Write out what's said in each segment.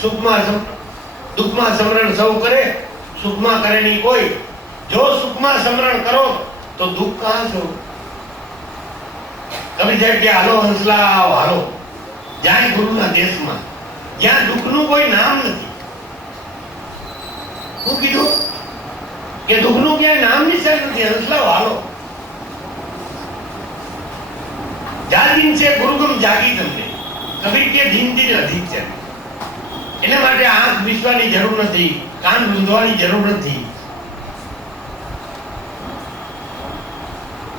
સુખમાં દુઃખમાં સમરણ સૌ કરે, સુખમાં કરે નહીં કોઈ. જો સુખમાં સમરણ કરો તો દુઃખ કહાં છો? કવિ સાહેબ કે હાલો હંસલા હાલો જાય ગુરુના દેશમાં, જ્યાં દુઃખનું કોઈ નામ નથી. શું કીધું કે દુઃખનું ક્યાંય નામ નિશાન નથી? હંસલા હાલો જાગીન છે ગુરુગમ જાગી તમને. કબીર કે ધીન ધીન અધિક છે. એના માટે આંખ વિસવાની જરૂર નથી, કાન રૂંધવાની જરૂર નથી.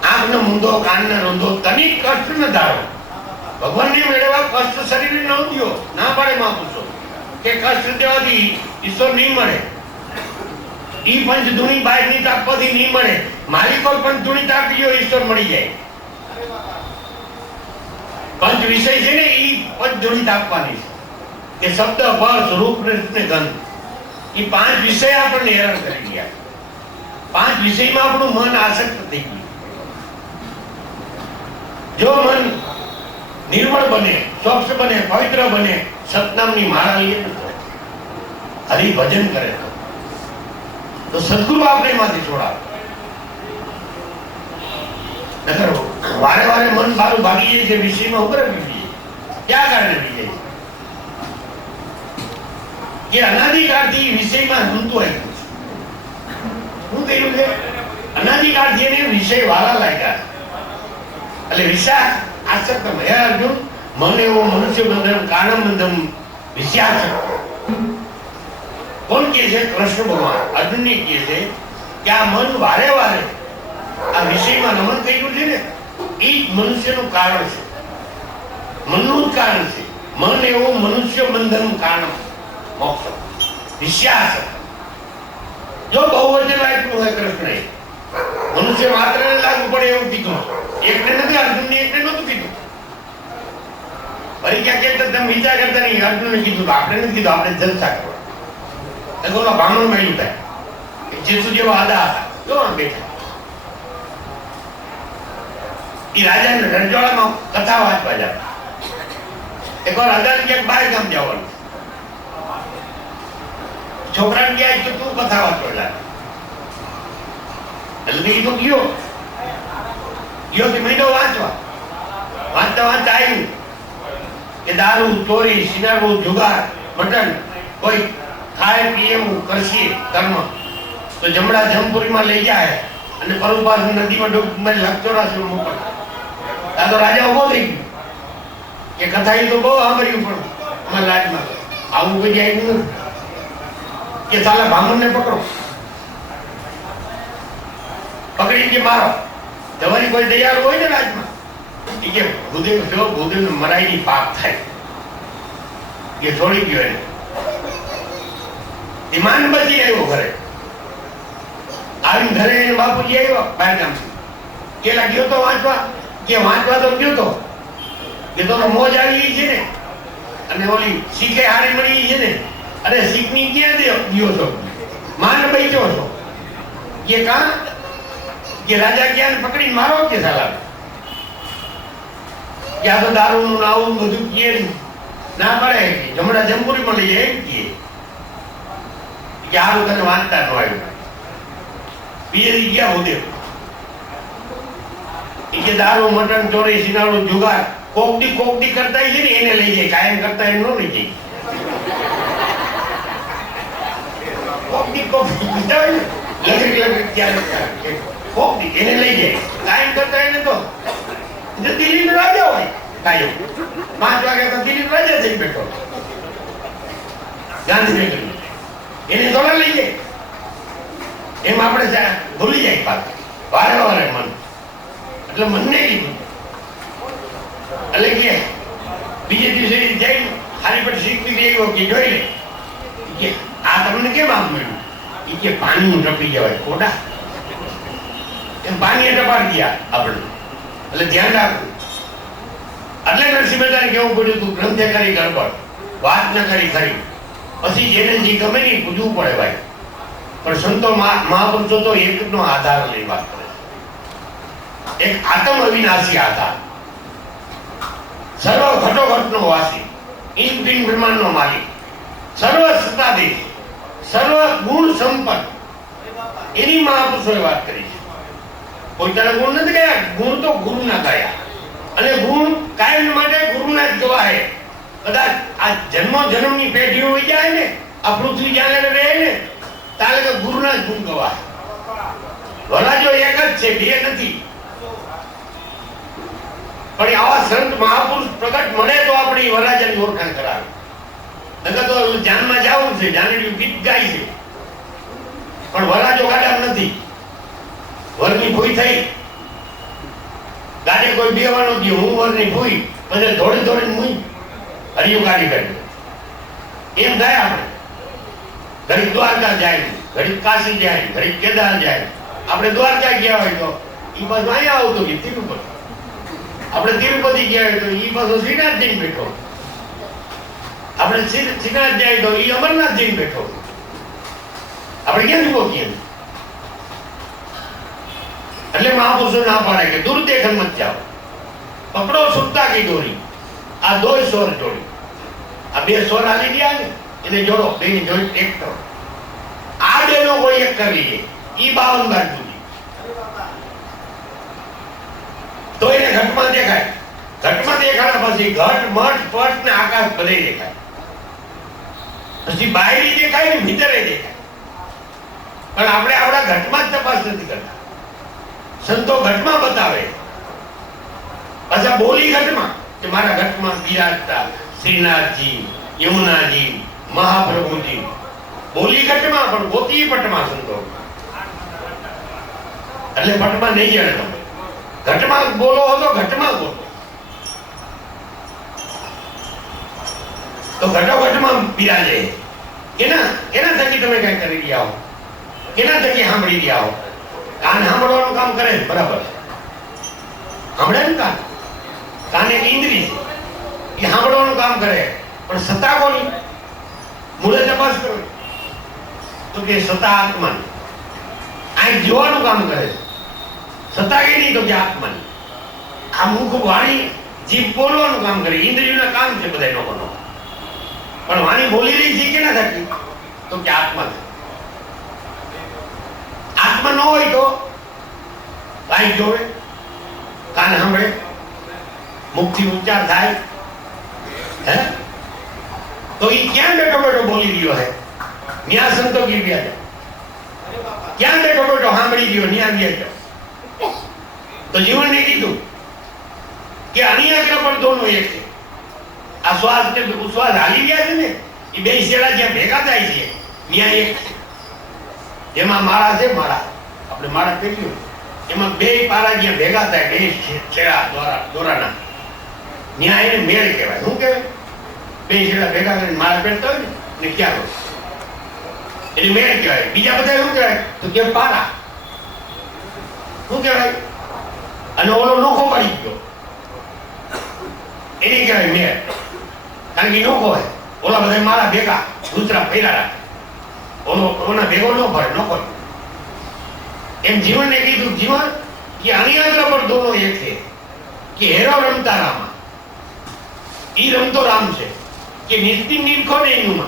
આંખનો મૂંધો, કાનને રૂંધો, તનિક કષ્ટ ન ધારો. ભગવાનને મેળવવા કષ્ટ શરીરને ન દો. ના પાડે મહાપુરુષો કે કષ્ટ દેવાથી ઈશ્વર નહીં મળે. ઈ પંચ ધૂણી બાયની તાપવાથી નહીં મળે. માલિકો પંચ ધૂણી તાપી ગયો ઈશ્વર મળી જાય. પંચ વિષય છે ને ઈ પંચ ધૂણી તાપવાની કે શબ્દ, સ્પર્શ, રૂપ, રસ ને ગંધ. ઈ પાંચ વિષય આપણને હેરાન કરી ગયા. પાંચ વિષયમાં આપણું મન આસક્ત થઈ ગયું. જો મન નિર્મળ બને, સ્વચ્છ બને, પવિત્ર બને, સતનામની માળા લઈએ હરિભજન કરે તો સદગુરુ આપણે એમાંથી છોડાવે. નકર વારે વારે મન બારું ભાગી જાય છે વિષયમાં ઉપર ક્યાં કારણે થઈ જાય છે કે અનાદિકાળથી વિષયમાં રમતું આવ્યું છે. શું કહ્યું છે? અનાદિકાળથી એને વિષય વાળા લાગ્યા એટલે વિષય આસક્ત હે અર્જુન. મન એવો મનુષ્ય બંધન કારણમ બંધમ વિષયાસક્ત. કોણ કહે છે? કૃષ્ણ ભગવાન અર્જુનને કહે છે કે આ મન વારે વારે આ વિષયમાં નમન કર્યું છે ને એ જ મનુષ્યનું કારણ છે, મનનું જ કારણ છે. મન એવો મનુષ્ય બંધન કારણ મોક્ષ વિષયાસક્ત. જો બહુવચન આપ્યું હોય કૃષ્ણએ, મનુષ્ય માત્ર ને લાગુ પડે એવું કીધું. એકને નથી, અર્જુનને એકને નહોતું કીધું. ફરી ક્યાં કે તમે વિચાર કરતા નહીં, અર્જુનને કીધું આપણે નથી કીધું, આપણે જલસા કરવા. ઓલા બ્રાહ્મણ મળ્યું થાય જેસુ જેવા આદા હતા જો આમ બેઠા. એ રાજાને રણજોડામાં કથા વાંચવા જતા. એકવાર રાજાને ક્યાંક બહાર ગામ જવાનું, છોકરાને ક્યાંય તો તું કથા વાંચવા જા. એટલે એ તો ગયો કે મહિનો વાંચવા. વાંચતા વાંચતા આવ્યું કે દારૂ, ચોરી, સિનારું, જુગાર, મટન કોઈ ખાય પીએ એવું કરશે કર્મ તો જમણા જમપુરીમાં લઈ જાય અને પરુપાસ નદીમાં ડૂબ મારી લખતો રાશિ મોકલ. આ તો રાજા ઉભો થઈ ગયો કે કથા એ તો બહુ સાંભળ્યું પણ અમારા રાજમાં આવું કઈ આવ્યું નથી કે સાલા બ્રાહ્મણને પકડો. પકડી કે મારો. તમારી કોઈ તૈયાર હોય ને રાજમાં એ કે ભૂદેવ જો ભૂદેવ મરાઈની પાપ થાય કે છોડી ગયો એને. ઈમાન બચી આવ્યો ઘરે. આવીને ઘરે એને બાપુજી આવ્યો બહાર ગામથી કે ગયો તો વાંચવા, કે વાંચવા તો ગયો તો કે તો મોજ આવી છે ને અને ઓલી શીખે હારી મળી છે ને. અરે શીખની ક્યાં ગયો છો? માન બચ્યો છો કે કાં કે રાજા ક્યાં પકડી મારો કે સાલા કે આ તો દારૂનું નાવું બધું કહે ના પડે જમણા જમપુરીમાં લઈ જાય એમ કહે કે હારું તને વાંચતા ન આવ્યું. બીજેથી ગયા ભૂદેવ કે દારૂ, મટન, ચોરી, સિનારું, જુગાર કોકડી કરતા છે ને એને લઈ જાય, કાયમ કરતા એને ન લઈ જાય. કોકડી એને લઈ જાય, કાયમ કરતા એને તો દિલ્હી રાજા હોય કાયમ 5 વાગ્યા તો દિલ્હી રાજા થઈ બેઠો ગાંધીનગર એને થોડા લઈ જાય. એમ આપણે ભૂલી જાય પાછું વારે વારે મન. એટલે મનને કીધું એટલે કે બીજે દિવસે જઈ હારી પર શીખવી ગઈ કે જોઈ લે કે આ તમને કેમ આમ મળ્યું? એ કે પાણીનું ટપી જવાય ખોટા એમ પાણી ટપાડી ગયા આપણે. એટલે ધ્યાન રાખવું. એટલે નરસિંહ મહેતાને કેવું પડ્યું તું ગ્રંથે કરી ગડબડ, વાત ન કરી ખરી. પછી જેને જે ગમે નહીં પૂછવું પડે ભાઈ. પણ સંતો મહાપુરુષો તો એકનો આધાર લઈ વાત કરે. એક આત્મ અવિનાશી આધાર, સર્વ ઘટોઘટનો વાસી, ઇન પિન બ્રહ્માંડનો માલિક, સર્વ સત્તાધીશ, સર્વ ગુણ સંપન્ન, એની મહાપુરુષોએ વાત કરી છે. કોઈ તને ગુણ નથી ગયા, ગુણ તો ગુરુના ગયા, અને ગુણ કાયમ માટે ગુરુના જ કહેવાય. કદાચ આ જન્મની પેઢીઓ વહી જાય ને, આ પૃથ્વી જ્યાં રહે ને, તારે તો ગુરુના જ ગુણ કહેવાય. વરાજો એક જ છે, બે નથી. પણ આવા સંત મહાપુરુષ પ્રગટ મળે તો આપણી વરરાજાની ઓળખાણ કરાવે. નકર તો જાનમાં જવું છે, જાનડી ગીત ગાય છે, પણ વરરાજો ગાડા નથી. વરની ભૂઈ થઈ, ગાડે કોઈ બેવાનો ગયો, હું વરની ભૂઈ, પછી દોડી દોડીને મુઈ હરિયો ગાડી કરી. એમ થાય આપણે. ઘડી દ્વારકા જાય, ઘડી કાશી જાય, ઘડી કેદાર જાય. આપણે દ્વારકા ગયા હોય તો એ પાછું અહીંયા આવતો કે તિરુપતિ. આપણે તિરુપતિ ગયા હોય તો એ પાછો શ્રીનાથ જઈને બેઠો. આપણે શ્રીનાથ જાય તો એ અમરનાથ જઈને બેઠો. આપણે ક્યાંથી પહોંચીએ? એટલે મહાપુરુષો ના પાડે કે દૂર દેખન મત જાઓ, પકડો સુરતા કી દોરી. આ દો સ્વર જોડી, આ બે સ્વર આલી ગયા ને, એને જોડો, બેની જોડી એક કરો. આ બેનો કોઈ એક કરી લે, ઈ 52 બાર સુધી તો એને ઘટમાં દેખાય. ઘટમાં દેખાડા પછી ઘટ મઠ પટ ને આકાશ બધે દેખાય. પછી બાયરી દેખાય ને ભીતરે દેખાય. પણ આપણે આપણા ઘટમાં જ તપાસ નથી કરતા. સંતો ઘટમાં બતાવે, પાછા બોલી ઘટમાં કે મારા ઘટમાં બિરાજતા શ્રીનાથજી, યમુનાજી, મહાપ્રભુજી. બોલી ઘટમાં પણ ગોતી પટમાં સંતો. એટલે પટમાં નહીં જાણે. ઘટમાં બોલો હતો, ઘટમાં બોલો તો ઘટો ઘટમાં બિરાજે. એના થકી તમે કઈ કરી રહ્યા હો, એના થકી સાંભળી રહ્યા હો. કાન સાંભળવાનું કામ કરે બરાબર, સાંભળે ને કાન. કાન એક ઇન્દ્રિય છે, એ સાંભળવાનું કામ કરે. પણ સત્તા કોની? મૂળે તપાસ કરો તો કે સત્તા આત્માની. આ જોવાનું કામ કરે છે. સત્તા કે નહીં તો કે આત્માની. આ મુખ વાણી જીભ બોલવાનું કામ કરે. ઇન્દ્રિયોના કામ છે બધા લોકોનો. પણ વાણી બોલી રહી છે કે ના થકી તો કે આત્મા છે. આત્મા ન હોય તો કાંઈ જોવે, કાન સાંભળે, મુખથી ઉચ્ચાર થાય, હે તો એ ક્યાં બેઠો બેઠો બોલી રહ્યો હે? ન્યા સંતો કી ગયા, ક્યાં બેઠો બેઠો સાંભળી ગયો, ન્યા ગયા. તો જીવનને કીધું કે અનિયાગ્ર પણ દોનો એક છે. આ શ્વાસ કે ઉશ્વાસ હાલી ગયા છે ને, એ બે શેડા જ્યાં ભેગા થાય છે ત્યાં એક છે. જેમાં માળા છે, માળા આપણે માળા કર્યું, એમાં બે પારા જ્યાં ભેગા થાય, બે છેડા દોરાના, ત્યાં એને મેળ કહેવાય. શું કહેવાય? બે છેડા ભેગા કરીને માળા પહેરતા હોય ને ક્યાં એટલે મેળ કહેવાય. બીજા બધા શું કહેવાય તો કે પારા. શું કહેવાય? અને ઓલો નોખો પડી ગયો એને કહેવાય મેળ. કારણ કે નોખો હોય, ઓલા બધા મારા ભેગા દૂસરા ફેરા રાખે, ઓના ભેગો ન ભરે, ન કરે. એમ જીવનને કીધું જીવન કે અનિયાગ્ર પર દોનો એક છે કે હેરો રમતા રામા. ઈ રમતો રામ છે કે નિશ્ચિત નિરખો ને એનું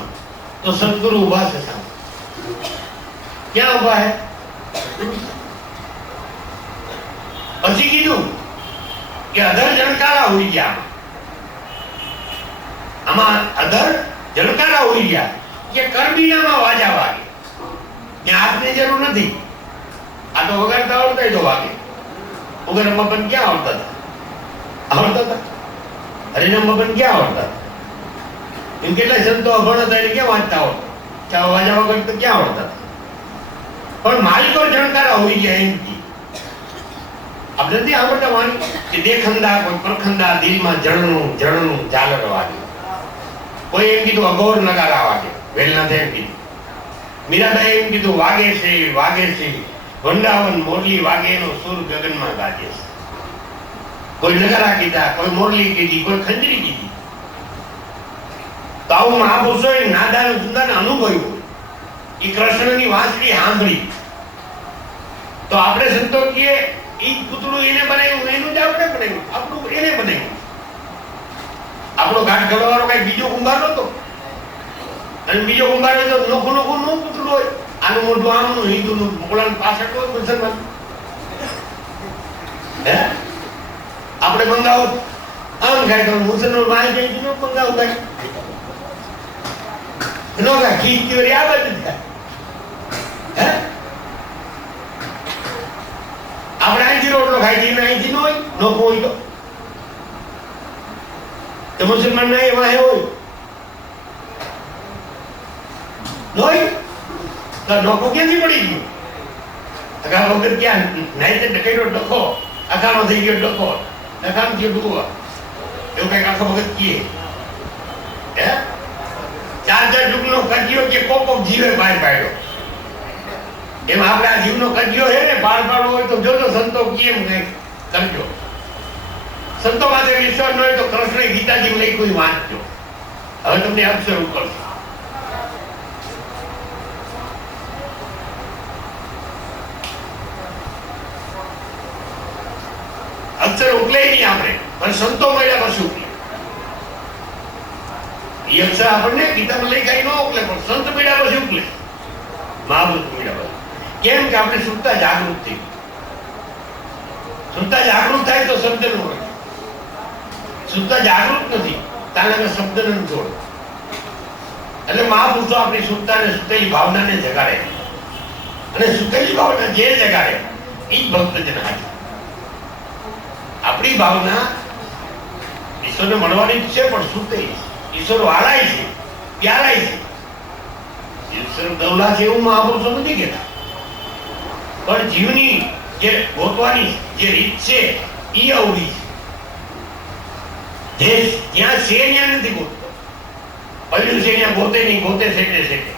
તો સદગુરુ ઉભા છે સામે. ક્યાં ઉભા હે? પછી કીધું કે અધર જણકારા હોઈ ગયા. આમાં અધર જણકારા હોઈ ગયા કે કરબીનામાં વાજા વાગે. ત્યાં હાથની જરૂર નથી. આ તો વગાડતા આવડતા તો વાગે. વગર મગન ક્યાં આવડતા હતા? આવડતા હતા? હરિનામ મગન ક્યાં આવડતા હતા? એમ કેટલા સંતો અભણ હતા એને ક્યાં વાંચતા આવડતા? ચાલો વાજા વગર તો ક્યાં આવડતા હતા? પણ માલિકો જણકારા હોઈ ગયા એમ કી. આપણે નથી આવડતા વાણી કે દેખંદા કોઈ પરખંદા દિલમાં જળનું જળનું ઝાલર વાગે. કોઈ એમ કીધું અઘોર નગારા વાગે, વેલનાથે એમ કીધું. મીરાબાઈ એમ કીધું વાગે છે વૃંદાવન મોરલી વાગે નો સુર ગગનમાં ગાજે છે. કોઈ નગારા કીધા, કોઈ મોરલી કીધી, કોઈ ખંજરી કીધી. તો આવું મહાપુરુષોએ નાદાનું સુંદર અનુભવ્યું. એ કૃષ્ણની વાંસળી સાંભળી. તો આપણે સંતો કહીએ ઈ પૂતળું એને બનાવ્યું, એનું જ આપણે બનાવ્યું, આપણું એને બનાવ્યું. આપણો ઘાટ ઘડવાનો કઈ બીજો કુંભાર નતો. અને બીજો કુંભાર હોય તો નોખું નોખું નું પૂતળું હોય, આનું મોઢું આમનું, હિન્દુનું મોકલાનું પાછળ હોય મુસલમાન. હે આપણે મંગાવો આમ ખાય તો મુસલમાન વાય જાય નો મંગાવો ખાય નો ખાય ખીચ તીવરી આ બાજુ થાય. હે આપણે અહીંથી રોટલો ખાઈ જઈએ, અહીંથી નો હોય નોખું હોય તો મુસલમાન ના એવા હોય નોય તો ડોકો ક્યાંથી પડી ગયો? અગા વગર ક્યાં નાઈતે ડકેલો ડકો અગાનો થઈ ગયો, ડકો અગામ થયો ડુવા એવું કઈક આખો વખત કીએ. હે ચાર ડુકનો કજિયો કે કોકો જીવે બહાર પાડ્યો, એમ આપણે આ જીવનો કજિયો છે ને બહાર પાડવો હોય તો જોજો સંતો કેમ કઈક કરજો. સંતો પાસે વિશ્વાસ ન હોય તો કૃષ્ણ ગીતાજી લખ્યું વાંચજો. હવે તમને અક્ષર ઉકળશે. અક્ષર ઉકલે નહીં આપણે, પણ સંતો મળ્યા પછી ઉકલે. એ અક્ષર આપણને ગીતામાં લખાય ન ઉકલે, પણ સંત મળ્યા પછી ઉકલે, મહાભૂત મળ્યા પછી. કેમ કે આપણે સુરતા જાગૃત થઈ. સુરતા જાગૃત થાય તો શબ્દ નો હોય, સુરતા જાગૃત નથી તાને અમે શબ્દ ને જોડ. એટલે મહાપુરુષો આપણી સુરતાને સુતેલી ભાવનાને જગાડે, અને સુતેલી ભાવના જે જગાડે એ જ ભક્તજન હાજર. આપણી ભાવના ઈશ્વરને મળવાની છે, પણ સુતે ઈશ્વર વાલાય છે, પ્યારાય છે. ઈશ્વર દૌલા છે એવું મહાપુરુષો નથી કહેતા, પણ જીવની જે ગોતવાની જે રીત છે એ અવળી છે. જે જ્યાં છે ત્યાં નથી ગોતતો, પડ્યું છે ત્યાં ગોતે નહીં, ગોતે સેટે સેટે.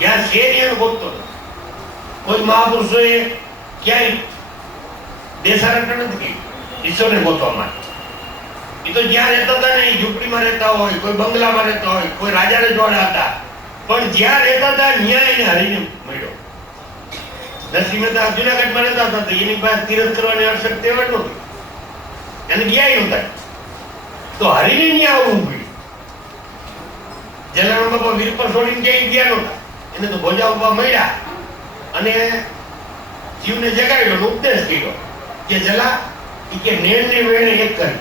જ્યાં છે ત્યાં ગોતતો નથી. કોઈ મહાપુરુષોએ ક્યાંય દેશારંકણ નથી કર્યું ઈશ્વરને ગોતવા માટે. એ તો જ્યાં રહેતા હતા ને એ ઝૂંપડીમાં રહેતા હોય, કોઈ બંગલામાં રહેતા હોય, કોઈ રાજાને જોડા હતા, પણ જ્યાં રહેતા હતા ત્યાં એને હરીને મળ્યો. નરસિંહ મહેતા જુનાગઢમાં રહેતા હતા તો એની પાસે તીરથ કરવાની અવસર તેવડ નહોતી, એને ગયા નહોતા, તો હરીને ત્યાં આવવું પડ્યું. જલારામ બાપા વીરપર છોડીને ક્યાંય ગયા નહોતા, એને તો ભોજા ઉભા મળ્યા અને જીવને જગાડ્યો, ઉપદેશ કર્યો કે જલા કે નેણ ને વેણ એક કરી,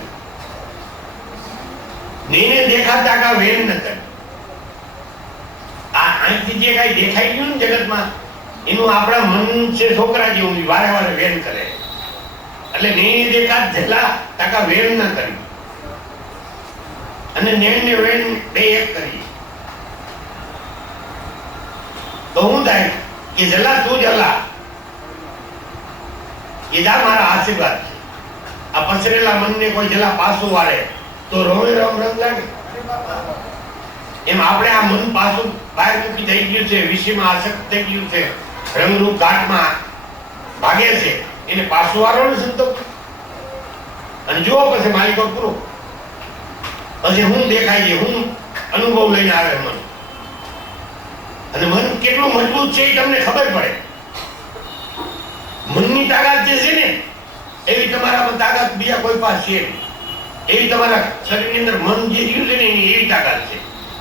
નેને દેખાતા કા વેણ ન કરી. આ અહીંથી જે કઈ દેખાઈ ગયું ને જગતમાં એનું આપણા મન છે છોકરા જેવું, વારે વારે વેણ કરે. એટલે નેને દેખાત જલા તાકા વેણ ન કરી, અને નેણ ને વેણ બે એક કરી. તો હું થાય કે જલા તું જલા એ જા મારા આશીર્વાદ છે. આ પસરેલા મનને કોઈ જલા પાછું વાળે તો રોવે રમ રંગ લાગે. એમ આપણે આ મન પાછું બહાર મૂકી થઈ ગયું છે, વિષયમાં આસક્ત થઈ ગયું છે, રંગરૂપ ઘાટમાં ભાગે છે, એને પાછું વાળો ને સંતો. અને જુઓ પછી માલિકો પૂરો, પછી હું દેખાય છે, હું અનુભવ લઈને આવે મન. અને મન કેટલું મજબૂત છે એ તમને ખબર પડે. મનની તાકાત જે છે ને એવી તમારામાં તાકાત બીજા કોઈ પાસે છે. એવી તમારા શરીરની અંદર મન જે રહ્યું છે ને એની એવી તાકાત છે.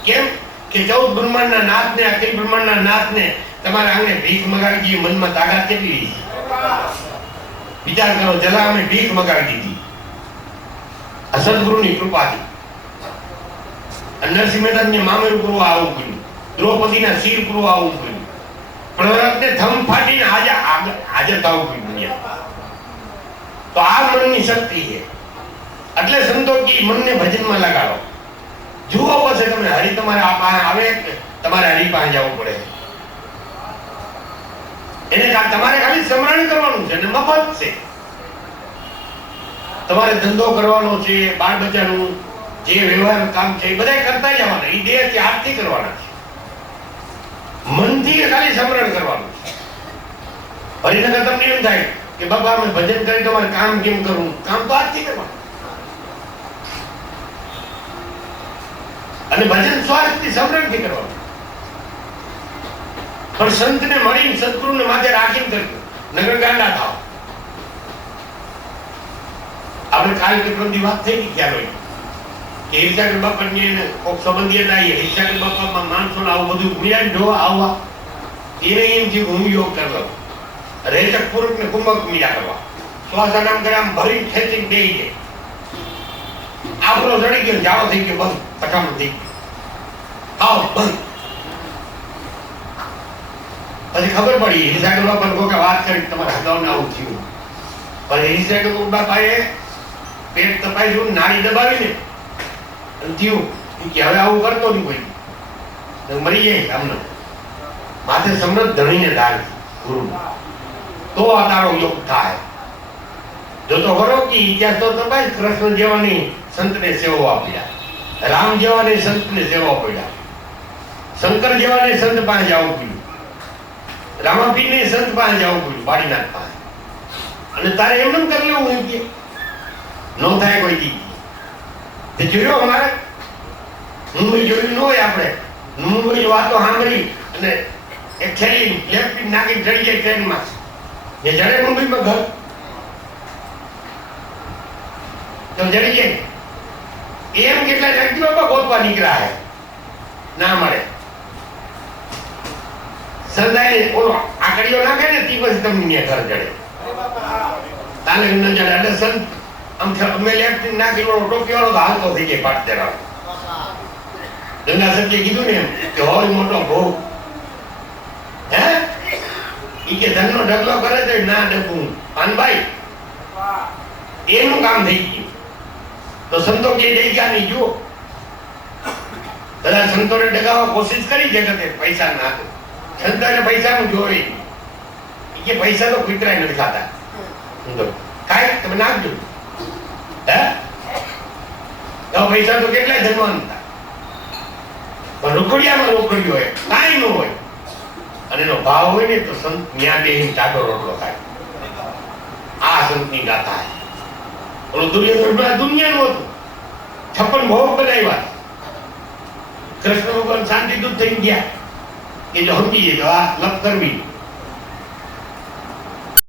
કેમ કે 14 બ્રહ્માંડના નાથને, અખિલ બ્રહ્માંડના નાથને તમારા આંગણે ભીખ મગાવી દીધી. મનમાં તાકાત કેટલી છે વિચાર કરો. જલા અમે ભીખ મગાવી દીધી આ સદગુરુની કૃપાથી. નરસિંહ મહેતાને મામેરું પૂરવા આવવું પડ્યું, દ્રૌપદીના શિર પૂરવા આવવું પડ્યું, પ્રહલાદને થમ ફાટીને હાજર થવું પડ્યું. તો આ મનની શક્તિ છે. એટલે સંતો કી મનને ભજનમાં લગાડો. જુઓ પછી તમને હરી તમારા પાસે આવે, તમારે હરી પાસે જવું પડે. એને તમારે ખાલી સ્મરણ કરવાનું છે અને મફત છે. તમારે ધંધો કરવાનો છે, બાળ બચ્ચાનું જે વ્યવહાર કામ છે એ બધા કરતા જવાના. એ દેહથી હાથથી કરવાના છે, મનથી ખાલી સ્મરણ કરવાનું છે. હરિનગર તમને એમ થાય કે બાબા અમે ભજન કરી તમારે કામ કેમ કરવું? કામ તો હાથથી કરવાનું. અને ભજન સ્વાર્થથી સ્મરણથી કરવાનું. પણ સંતને મળીને સદગુરુને માથે રાખીને કરજો, નગર ગાંડા થાવ. આપણે કાલ કે પ્રતિ વાત થઈ ગઈ ક્યાં હોય કે હિરસાગર બાપાની એને કોક સંબંધી હતા, એ હિરસાગર બાપામાં માણસોને આવું બધું મીરાન જોવા આવવા, એને એમ થયું હું યોગ કરી લઉં, રેચક પુરુષ ને કુંભક મીરા કરવા, શ્વાસ નામ કરે આમ ભરી ખેંચી દે છે, આપણો ચડી ગયો, જાઓ થઈ ગયો, બંધ પટામણ થઈ ગયું, આવો બંધ. પછી ખબર પડી હિરસાગર બાપા કોઈ વાત કરી તમારા હગાવને આવું થયું. પણ હિરસાગર બાપાએ પેટ તપાસ્યું, નાડી દબાવીને થયું કે હવે આવું કરતો નહીં કોઈ, મરી જાય આમને. માથે સમૃદ્ધ ધણીને ડાલ ગુરુ, તો આ તારો યોગ થાય. જો તો ખરો કે ઇતિહાસ તો તપાસ, કૃષ્ણ જેવાની સંતને સેવો આપ્યા, રામ જેવાને સંતને સેવો પડ્યા, શંકર જેવાને સંત પાસે જવું પડ્યું, રામાપીરને સંત પાસે જવું પડ્યું, બાળીનાથ પાસે. અને તારે એમ કરી લેવું એમ કે ન થાય કોઈ દી. તે જોયો અમારે મુંબઈ જોયું ન હોય, આપણે મુંબઈ વાતો સાંભળી અને એક છેલ્લી લેફ્ટ નાખી ચડી જાય ટ્રેનમાં, એ જડે મુંબઈમાં ઘર તો જડી જાય. એમ કેટલા વ્યક્તિઓ ગોતવા નીકળ્યા હે, ના મળે. સંદાય ઓલો આકડીઓ નાખે ને તી પછી તમને ઘર જડે, તાલે ન જડે. એટલે સંત આમ અમે લેફ્ટ નાખી ટોપી વાળો હાલતો થઈ જાય પાટ તેરા. ગંગા સત્ય કીધું ને એમ કે હોય મોટો ભોગ, હે ઈ કે ધનનો ઢગલો કરે તો ના ડબું પાનભાઈ, એનું કામ થઈ ગયું. તો સંતો કે ડેગ્યા નહીં. જુઓ બધા સંતોને ડગાવવા કોશિશ કરી જગતે પૈસા ના આપે, સંતોને પૈસાનું જોવે કે પૈસા તો કુતરાય નથી ખાતા, કાંઈ તમે નાખજો. હે પૈસા તો કેટલાય ધનવાન હતા, પણ રોકડિયામાં રોકડી હોય, કાંઈ ન હોય, અને એનો ભાવ હોય ને તો સંત ન્યા બેહીને ચાટો રોટલો ખાય. આ સંતની ગાથા છે. ઓલો દુનિયાનું હતું, 56 ભોગ બનાવ્યા. કૃષ્ણ ભગવાન શાંતિ દૂત થઈ ગયા કે જો સમજીએ તો આ લપ કરવી